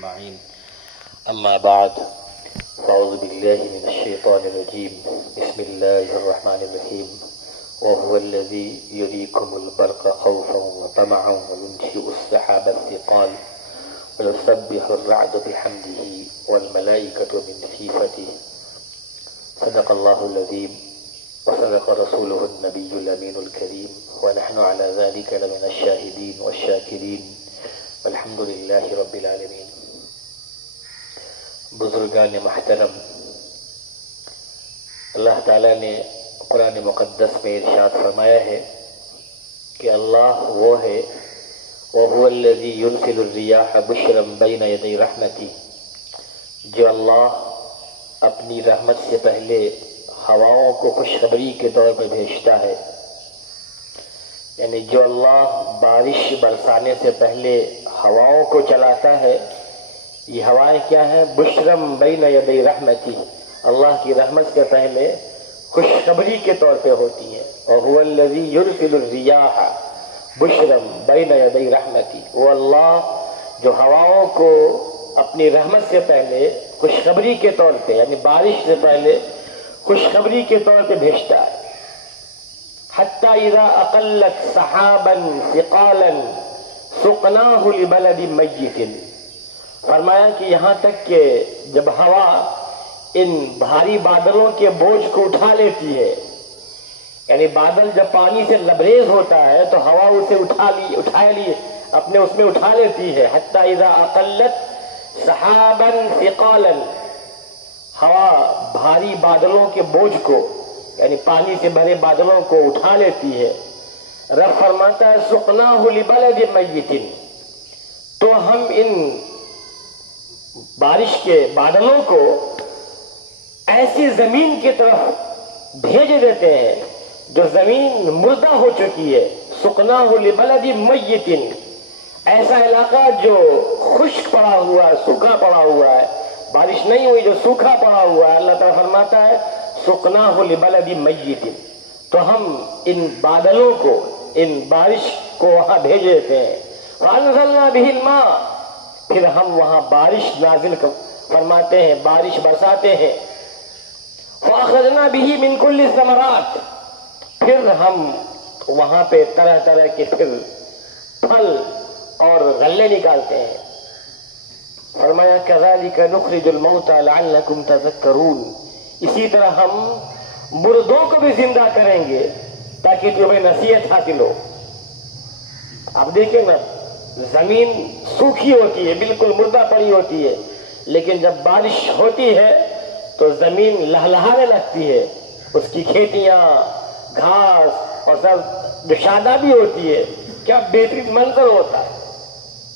أجمعين. أما بعد، فأعوذ بالله من الشيطان الرجيم. بسم الله الرحمن الرحيم. وهو الذي يريكم البرق خوفا وطمعا وينشئ السحاب الثقال ويسبح الرعد بحمده والملائكة من خيفته. صدق الله العظيم وصدق رسوله النبي الأمين الكريم، ونحن على ذلك لمن الشاهدين والشاكرين والحمد لله رب العالمین. بزرگان محترم، اللہ تعالیٰ نے قرآن مقدس میں ارشاد فرمایا ہے کہ اللہ وہ ہے وَهُوَ الَّذِي يُرْسِلُ الرِّيَاحَ بُشْرًا بَيْنَ يَدَيْ رَحْمَتِهِ، جو اللہ اپنی رحمت سے پہلے ہواؤں کو خوشخبری کے طور پر بھیجتا ہے. یعنی جو اللہ بارش برسانے سے پہلے ہواؤں کو چلاتا ہے، یہ ہوائیں کیا ہیں؟ بشرم بین یدی رحمتی، اللہ کی رحمت سے پہلے خوشخبری کے طور پہ ہوتی ہیں. وَهُوَ الَّذِي يُرْسِلُ الرِّيَاحَ بشرم بین یدی رحمتی، وہ اللہ جو ہواؤں کو اپنی رحمت سے پہلے خوشخبری کے طور پہ، یعنی بارش سے پہلے خوشخبری کے طور پہ بھیجتا ہے. حَتَّى إِذَا أَقَلَّتْ سَحَابًا ثِقَالًا سُقْنَاهُ لِبَلَدٍ مَيِّتٍ، فرمایا کہ یہاں تک کہ جب ہوا ان بھاری بادلوں کے بوجھ کو اٹھا لیتی ہے، یعنی بادل جب پانی سے لبریز ہوتا ہے تو ہوا اسے اپنے اس میں اٹھا لیتی ہے. حَتَّى إِذَا أَقَلَّتْ سَحَابًا ثِقَالًا، ہوا بھاری بادلوں کے بوجھ کو، یعنی پانی سے بھرے بادلوں کو اٹھا لیتی ہے. رب فرماتا ہے سُقْنَاهُ لِبَلَدٍ مَيِّتٍ، تو ہم ان بارش کے بادلوں کو ایسی زمین کی طرف بھیج دیتے ہیں جو زمین مردہ ہو چکی ہے. سُقْنَاهُ لِبَلَدٍ مَيِّتٍ، ایسا علاقہ جو خشک پڑا ہوا ہے، سوکھا پڑا ہوا ہے، بارش نہیں ہوئی، جو سوکھا پڑا ہوا ہے. اللہ تعالیٰ فرماتا ہے سُقْنَاهُ لِبَلَدٍ مَيِّتٍ، تو ہم ان بادلوں کو، ان بارش کو وہاں بھیج دیتے ہیں. فَأَنزَلْنَا بِهِ الْمَاءَ، پھر ہم وہاں بارش نازل فرماتے ہیں، بارش برساتے ہیں. فَأَخْرَجْنَا بِهِ مِنْ كُلِّ الثَّمَرَاتِ، پھر ہم وہاں پہ طرح طرح کے پھر پھل اور غلے نکالتے ہیں. فرمایا كَذَلِكَ نُخْرِجُ الْمَوْتَى لَعَلَّكُمْ تَذَكَّرُونَ، اسی طرح ہم مردوں کو بھی زندہ کریں گے تاکہ تمہیں نصیحت حاصل ہو. اب دیکھیں نا، زمین سوکھی ہوتی ہے، بالکل مردہ پڑی ہوتی ہے، لیکن جب بارش ہوتی ہے تو زمین لہلہانے لگتی ہے، اس کی کھیتیاں، گھاس اور سب جو شادابی ہوتی ہے، کیا بہترین منظر ہوتا ہے.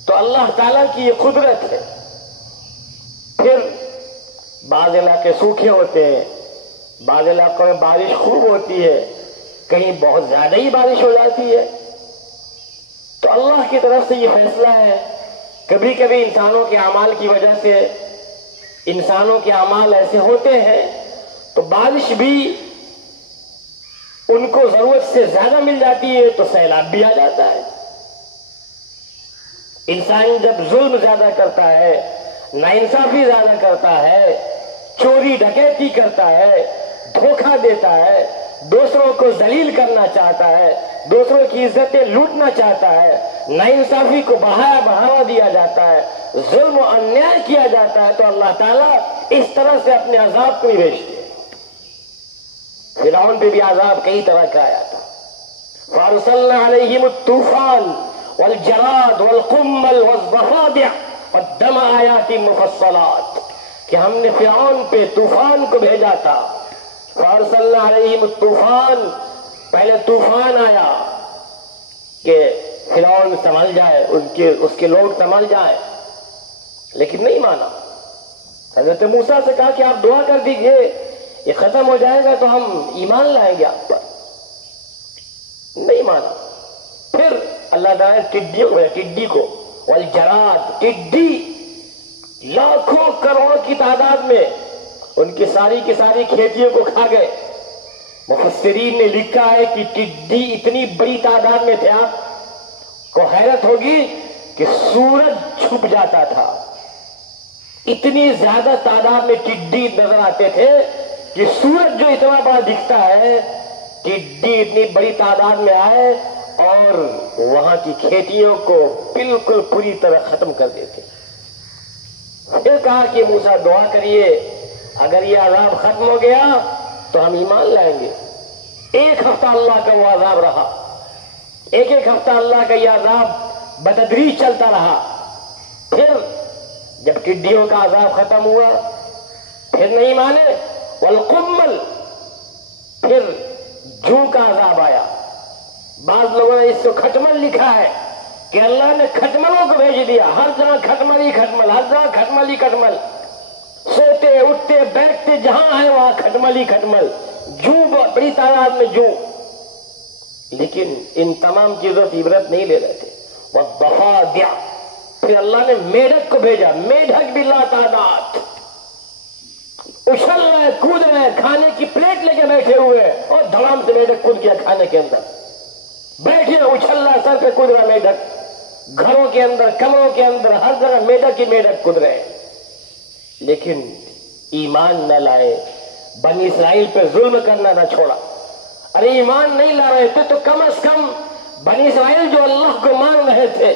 تو اللہ تعالیٰ کی یہ قدرت ہے. پھر بعض علاقے سوکھے ہوتے ہیں، بعض علاقوں میں بارش خوب ہوتی ہے، کہیں بہت زیادہ ہی بارش ہو جاتی ہے. تو اللہ کی طرف سے یہ فیصلہ ہے. کبھی کبھی انسانوں کے اعمال کی وجہ سے انسانوں کے اعمال ایسے ہوتے ہیں تو بارش بھی ان کو ضرورت سے زیادہ مل جاتی ہے تو سیلاب بھی آ جاتا ہے. انسان جب ظلم زیادہ کرتا ہے، ناانصافی زیادہ کرتا ہے، چوری ڈکیتی کرتا ہے، دھوکہ دیتا ہے، دوسروں کو ذلیل کرنا چاہتا ہے، دوسروں کی عزتیں لوٹنا چاہتا ہے، ناانصافی کو بڑھاوا دیا جاتا ہے، ظلم و انیاء کیا جاتا ہے، تو اللہ تعالیٰ اس طرح سے اپنے عذاب کو ہی بھیجتے ہیں. فرعون پہ بھی عذاب کئی طرح کا آیا تھا. فَأَرْسَلْنَا عَلَيْهِمُ الطُّوفَانَ وَالْجَرَادَ وَالْقُمَّلَ وَالضَّفَادِعَ وَالدَّمَ آيَاتٍ مُفَصَّلَاتٍ، کہ ہم نے فرعون پہ طوفان کو بھیجا تھا. فَأَرْسَلْنَا عَلَيْهِمُ الطُّوفَانَ، پہلے طوفان آیا کہ فرعون سنبھل جائے، اس کے لوگ سنبھل جائیں، لیکن نہیں مانا. حضرت موسیٰ سے کہا کہ آپ دعا کر دیجئے، یہ ختم ہو جائے گا تو ہم ایمان لائیں گے آپ پر. نہیں مانا. پھر اللہ تعالیٰ ٹڈی کو والجراد، ٹڈی لاکھوں کروڑوں کی تعداد میں ان کی ساری کھیتیوں کو کھا گئے. مفسرین نے لکھا ہے کہ ٹڈی اتنی بڑی تعداد میں تھے، آپ کو حیرت ہوگی کہ سورج چھپ جاتا تھا. سورج چھپ جاتا تھا، ٹڈی اتنی بڑی تعداد میں تھے. آپ کو حیرت ہوگی کہ سورج چھپ جاتا تھا. اتنی زیادہ تعداد میں ٹڈی نظر آتے تھے کہ سورج جو اتنا بڑا دکھتا ہے، ٹڈی اتنی بڑی تعداد میں آئے اور وہاں کی کھیتیوں کو بالکل پوری طرح ختم کر دیتے۔ پھر کہا کہ موسیٰ دعا کریے، اگر یہ عذاب ختم ہو گیا تو ہم ایمان لائیں گے۔ ایک ہفتہ اللہ کا وہ عذاب رہا، ایک ہفتہ اللہ کا یہ عذاب بتدریج چلتا رہا۔ پھر جب ٹڈیوں کا عذاب ختم ہوا پھر نہیں مانے، والقمل، پھر جوں کا عذاب آیا۔ بعض لوگوں نے اس کو کھٹمل لکھا ہے کہ اللہ نے کھٹملوں کو بھیج دیا، ہر جگہ کھٹمل ہی کھٹمل، ہر جگہ کھٹمل ہی کھٹمل، سوتے اٹھتے بیٹھتے جہاں ہے وہاں کھٹمل ہی کھٹمل، جوں بڑی تعداد میں جوں۔ لیکن ان تمام چیزوں کی عبرت نہیں لے رہے تھے۔ والضفادع، پھر اللہ نے میڈک کو بھیجا، میڈک بھی لا تعداد، اچھل رہے کود رہے، کھانے کی پلیٹ لے کے بیٹھے ہوئے اور دھڑام سے میڈک کود گیا کھانے کے اندر، بیٹھے اچھل رہا، سر پہ کود رہا میڈک، گھروں کے اندر کمروں کے اندر ہر جگہ میڈک ہی میڈک کود رہے۔ لیکن ایمان نہ لائے، بنی اسرائیل پہ ظلم کرنا نہ چھوڑا۔ ارے ایمان نہیں لا رہے تھے تو کم از کم بنی اسرائیل جو اللہ کو مان رہے تھے،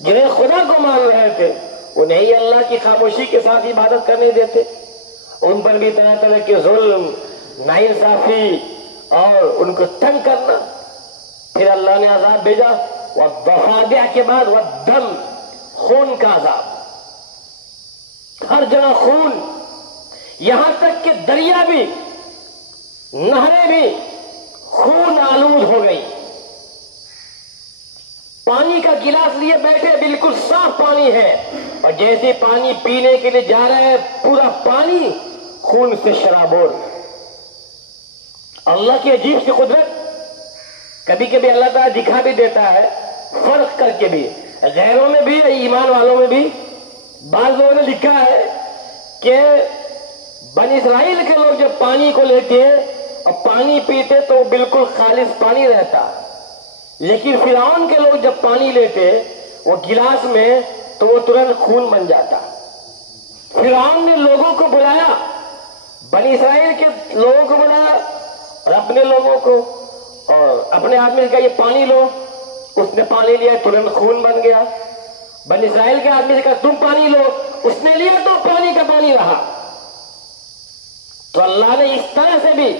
جنہیں خدا کو مان رہے تھے، انہیں ہی اللہ کی خاموشی کے ساتھ عبادت کرنے دیتے۔ ان پر بھی طرح طرح کے ظلم، ناانصافی اور ان کو تنگ کرنا۔ پھر اللہ نے عذاب بھیجا، والضفادع کے بعد والدم، خون کا عذاب، ہر جگہ خون، یہاں تک کہ دریا بھی، نہریں بھی خون آلود ہو گئی۔ پانی کا گلاس لیے بیٹھے، بالکل صاف پانی ہے، اور جیسے پانی پینے کے لیے جا رہے ہیں پورا پانی خون سے شرابور۔ اللہ کی عجیب سی قدرت، کبھی کبھی اللہ تعالیٰ دکھا بھی دیتا ہے فرق کر کے بھی، غیروں میں بھی ایمان والوں میں بھی۔ بعض لوگوں نے لکھا ہے کہ بنی اسرائیل کے لوگ جب پانی کو لیتے اور پانی پیتے تو بالکل خالص پانی رہتا، لیکن فرعون کے لوگ جب پانی لیتے وہ گلاس میں تو وہ ترنت خون بن جاتا۔ فرعون نے لوگوں کو بلایا، بنی اسرائیل کے لوگوں کو بلایا اور اپنے لوگوں کو، اور اپنے آدمی سے کہا یہ پانی لو، اس نے پانی لیا ترنت خون بن گیا۔ بنی اسرائیل کے آدمی سے کہا تم پانی لو، اس نے لیا تو پانی کا پانی رہا۔ تو اللہ نے اس طرح سے بھی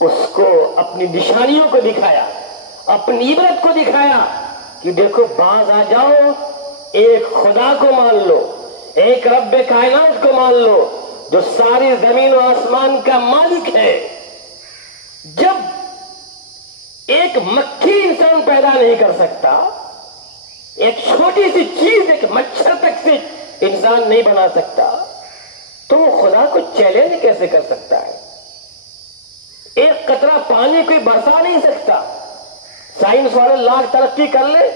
اس کو اپنی نشانیوں کو دکھایا، اپنی عبرت کو دکھایا کہ دیکھو باز آ جاؤ، ایک خدا کو مان لو، ایک رب کائنات کو مان لو جو ساری زمین و آسمان کا مالک ہے۔ جب ایک مکھی انسان پیدا نہیں کر سکتا، ایک چھوٹی سی چیز، ایک مچھر تک سے انسان نہیں بنا سکتا، تو وہ خدا کو چیلنج کیسے کر سکتا ہے؟ ایک قطرہ پانی کوئی برسا نہیں سکتا۔ سائنس والے لاکھ ترقی کر لے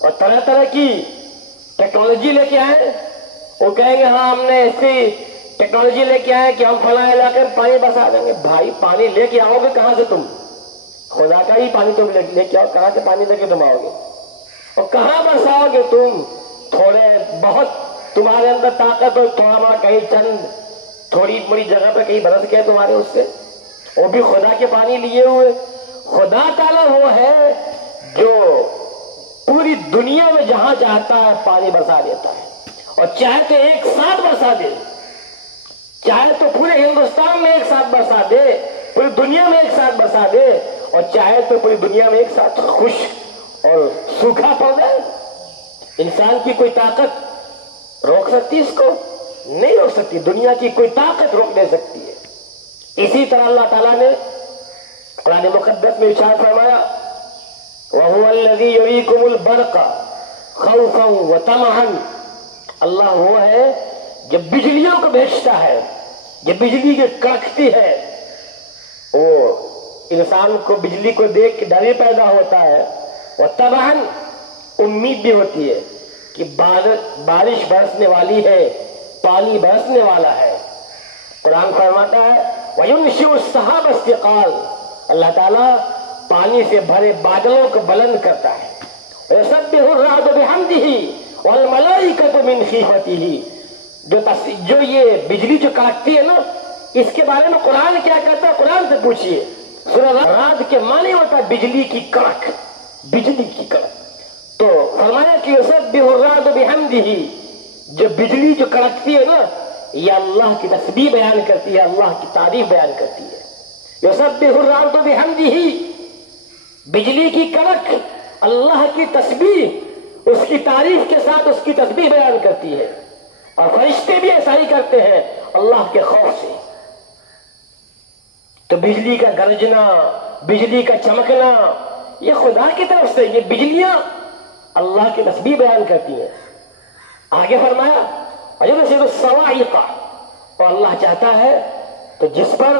اور طرح طرح کی ٹیکنالوجی لے کے آئے، وہ کہیں گے ہاں ہم نے ایسی ٹیکنالوجی لے کے آئے کہ ہم فلاں علاقے میں پانی برسا دیں گے۔ بھائی پانی لے کے آؤ گے کہاں سے تم؟ خدا کا ہی پانی تم لے کے آؤ، کہاں سے پانی لے کے تم آؤ گے؟ اور کہاں برساؤ گے تم؟ تھوڑے بہت تمہارے اندر طاقت ہو، تھوڑا بڑا کہیں چند تھوڑی بڑی جگہ پہ کہیں برس گئے تمہارے، اس سے وہ بھی خدا کے پانی لیے ہوئے۔ خدا تعالیٰ وہ ہے جو پوری دنیا میں جہاں چاہتا ہے پانی برسا دیتا ہے، اور چاہے تو ایک ساتھ برسا دے، چاہے تو پورے ہندوستان میں ایک ساتھ برسا دے، پوری دنیا میں ایک ساتھ برسا دے، اور چاہے تو پوری دنیا میں ایک ساتھ خشک اور سوکھا پڑ جائے۔ انسان کی کوئی طاقت روک سکتی اس کو؟ نہیں روک سکتی، دنیا کی کوئی طاقت روک نہیں سکتی ہے۔ اسی طرح اللہ تعالیٰ نے قرآن مقدس میں ارشاد فرمایا وَهُوَ الَّذِي يُرِيكُمُ الْبَرْقَ خَوْفًا وَطَمَعًا، اللہ وہ ہے جب بجلیوں کو بھیجتا ہے، جب بجلی کی کڑکتی ہے، وہ انسان کو بجلی کو دیکھ کے ڈر بھی پیدا ہوتا ہے، وَطَمَعًا، امید بھی ہوتی ہے کہ بارش برسنے والی ہے، پانی برسنے والا ہے۔ قرآن فرماتا ہے وَيُنشِئُ السَّحَابَ الثِّقَالَ، اللہ تعالیٰ پانی سے بھرے بادلوں کو بلند کرتا ہے۔ وَيُسَبِّحُ الرَّعْدُ بِحَمْدِهِ وَالْمَلَائِكَةُ مِنْ خِیفَتِهِ، جو یہ بجلی جو کڑکتی ہے نا، اس کے بارے میں قرآن کیا کہتا ہے؟ قرآن سے پوچھیے۔ سورہ رعد کے معنی ہوتا ہے بجلی کی کڑک، بجلی کی کڑک۔ تو فرمایا کہ یسبح الرعد بحمدہ، جو بجلی جو کڑکتی ہے نا، یہ اللہ کی تسبیح بیان کرتی ہے، اللہ کی تعریف بیان کرتی ہے۔ یسبح الرعد بحمدہ، بجلی کی کڑک اللہ کی تسبیح، اس کی تعریف کے ساتھ اس کی تسبیح بیان کرتی ہے، اور فرشتے بھی ایسا ہی کرتے ہیں اللہ کے خوف سے۔ تو بجلی کا گرجنا، بجلی کا چمکنا، یہ خدا کی طرف سے، یہ بجلیاں اللہ کی تسبیح بیان کرتی ہیں۔ آگے فرمایا وَيُرْسِلُ الصَّوَاعِقَ، اور اللہ چاہتا ہے تو جس پر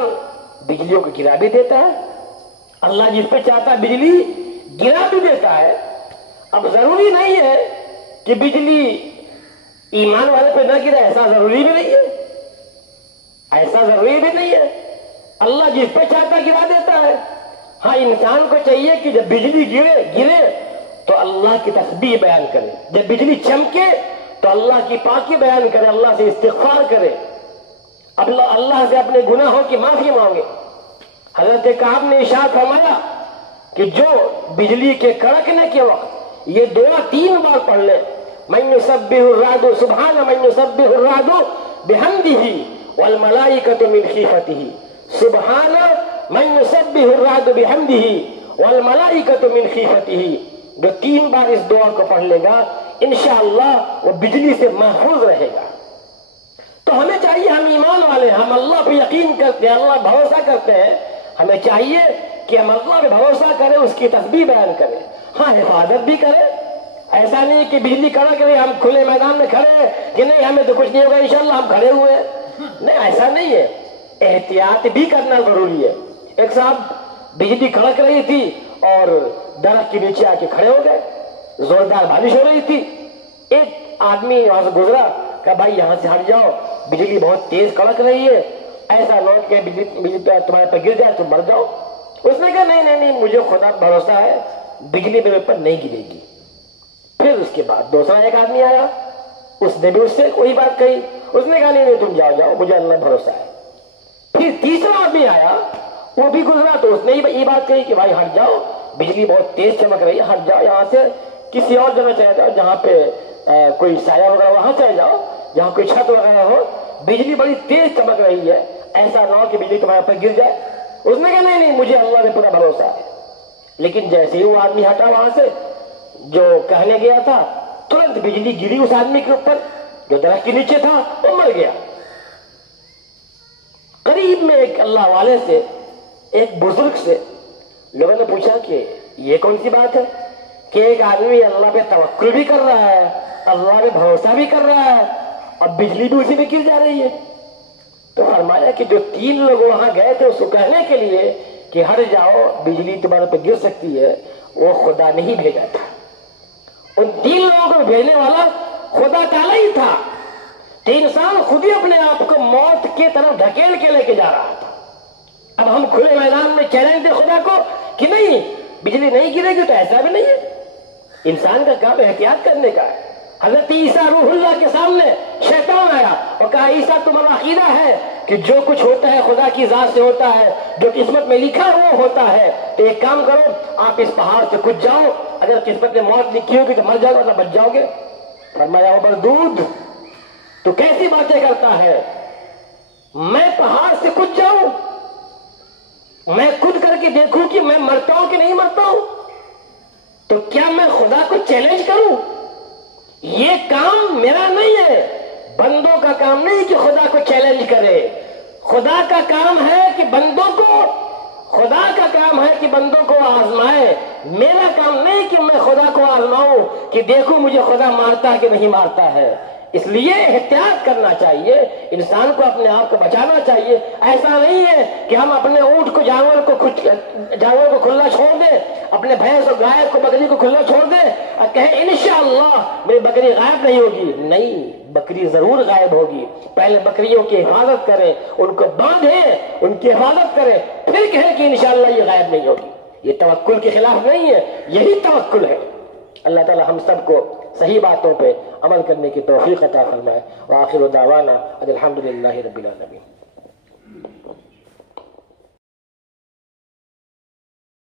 بجلیوں کو گرا بھی دیتا ہے، اللہ جس پہ چاہتا ہے بجلی گرا بھی دیتا ہے۔ اب ضروری نہیں ہے کہ بجلی ایمان والے پہ نہ گرے، ایسا ضروری بھی نہیں ہے، ایسا ضروری بھی نہیں ہے، اللہ جس پہ چاہتا گرا دیتا ہے۔ ہاں، انسان کو چاہیے کہ جب بجلی گرے تو اللہ کی تسبیح بیان کرے، جب بجلی چمکے تو اللہ کی پاکی بیان کرے، اللہ سے استغفار کرے، اللہ سے اپنے گناہوں کی معافی مانگے۔ حضرت کعب نے ارشاد فرمایا کہ جو بجلی کے کڑکنے کے وقت یہ دعا 3 بار پڑھ لے، من یسبح الرعد سبحان من یسبح الرعد بحمدہ والملائکۃ من خیفتہ، سبحان من یسبح الرعد بحمدہ والملائکۃ من خیفتہ، جو 3 بار اس دعا کو پڑھ لے گا انشاءاللہ وہ بجلی سے محفوظ رہے گا۔ تو ہمیں چاہیے، ہم ایمان والے، ہم اللہ پہ یقین کرتے ہیں، اللہ بھروسہ کرتے ہیں، ہمیں چاہیے کہ ہم اللہ پہ بھروسہ کریں، اس کی تسبیح بیان کریں، ہاں حفاظت بھی کریں۔ ایسا نہیں کہ بجلی کڑک رہی ہم کھلے میدان میں کھڑے ہیں کہ نہیں ہمیں تو کچھ نہیں ہوگا انشاءاللہ ہم کھڑے ہوئے ہیں، نہیں، ایسا نہیں ہے، احتیاط بھی کرنا ضروری ہے۔ ایک صاحب بجلی کڑک رہی تھی اور درخت کے نیچے آ کے کھڑے ہو گئے، زوردار بارش ہو رہی تھی، ایک آدمی وہاں سے گزرا، کہا بھائی یہاں سے ہٹ جاؤ، بجلی بہت تیز کڑک رہی ہے، ایسا نہ کہ بجلی تمہارے پر گر جائے تم مر جاؤ۔ اس نے کہا نہیں، مجھے خدا بھروسہ ہے بجلی میرے اوپر نہیں گرے گی۔ پھر اس کے بعد دوسرا ایک آدمی آیا، اس نے بھی اس سے کوئی بات کہی، اس نے کہا نہیں تم جاؤ، مجھے اللہ بھروسہ ہے۔ پھر تیسرا آدمی آیا، وہ بھی گزرا تو اس نے یہ بات کہی کہ بھائی ہٹ جاؤ، بجلی بہت تیز چمک رہی ہے، ہٹ جاؤ یہاں سے، کسی اور جگہ چلے جاؤ جہاں پہ کوئی سایہ وغیرہ، وہاں چلے جاؤ جہاں کوئی چھت وغیرہ ہو، بجلی بڑی تیز چمک رہی ہے، ایسا نہ ہو کہ بجلی تمہارے پر گر جائے۔ اس نے کہا نہیں، مجھے اللہ سے پورا بھروسہ ہے۔ لیکن جیسے ہی وہ آدمی ہٹا وہاں سے جو کہنے گیا تھا، ترنت بجلی گری اس آدمی کے اوپر جو درخت کے نیچے تھا، وہ مر گیا۔ قریب میں ایک اللہ والے سے، ایک بزرگ سے لوگوں نے پوچھا کہ یہ کون سی بات ہے کہ ایک آدمی اللہ پہ توکل بھی کر رہا ہے، اللہ پہ بھروسہ بھی کر رہا ہے، اور بجلی بھی اسی پہ گر جا رہی ہے؟ تو فرمایا کہ جو 3 لوگ وہاں گئے تھے اس کو کہنے کے لیے کہ ہٹ جاؤ بجلی تمہارے پہ گر سکتی ہے، وہ خدا نہیں بھیجا تھا، ان 3 لوگوں کو بھیجنے والا خدا تعالی ہی تھا۔ تو انسان خود ہی اپنے آپ کو موت کی طرف دھکیل کے لے کے جا رہا تھا۔ اب ہم کھلے میدان میں چیلنج دیں خدا کو کہ نہیں بجلی نہیں گرے گی، تو ایسا بھی نہیں ہے، انسان کا کام احتیاط کرنے کا ہے۔ حضرت عیسیٰ روح اللہ کے سامنے شیطان آیا اور کہا عیسیٰ تمہارا عقیدہ ہے کہ جو کچھ ہوتا ہے خدا کی ذات سے ہوتا ہے، جو قسمت میں لکھا وہ ہوتا ہے، تو ایک کام کرو آپ اس پہاڑ سے کود جاؤ، اگر قسمت میں موت لکھی ہوگی تو مر جاؤ گے، بچ جاؤ گے۔ فرمایا او مردود، تو کیسی باتیں کرتا ہے، میں پہاڑ سے کود جاؤں، میں کود کر کے دیکھوں کہ میں مرتا ہوں کہ نہیں مرتا ہوں، تو کیا میں خدا کو چیلنج کروں؟ یہ کام میرا نہیں ہے، بندوں کا کام نہیں کہ خدا کو چیلنج کرے، خدا کا کام ہے کہ بندوں کو آزمائے، میرا کام نہیں کہ میں خدا کو آزماؤں کہ دیکھوں مجھے خدا مارتا ہے کہ نہیں مارتا ہے۔ اس لیے احتیاط کرنا چاہیے، انسان کو اپنے آپ کو بچانا چاہیے۔ ایسا نہیں ہے کہ ہم اپنے اونٹ کو جانور کو کھلا چھوڑ دیں، اپنے بھینس اور گائے کو بکری کو کھلا چھوڑ دیں اور کہیں انشاءاللہ میری بکری غائب نہیں ہوگی۔ نہیں، بکری ضرور غائب ہوگی، پہلے بکریوں کی حفاظت کریں، ان کو باندھیں، ان کی حفاظت کریں، پھر کہیں کہ انشاءاللہ یہ غائب نہیں ہوگی۔ یہ توکل کے خلاف نہیں ہے، یہی توکل ہے۔ اللہ تعالی ہم سب کو صحیح باتوں پہ عمل کرنے کی توفیق عطا فرمائے۔ وآخر دعوانا الحمدللہ رب العالمین۔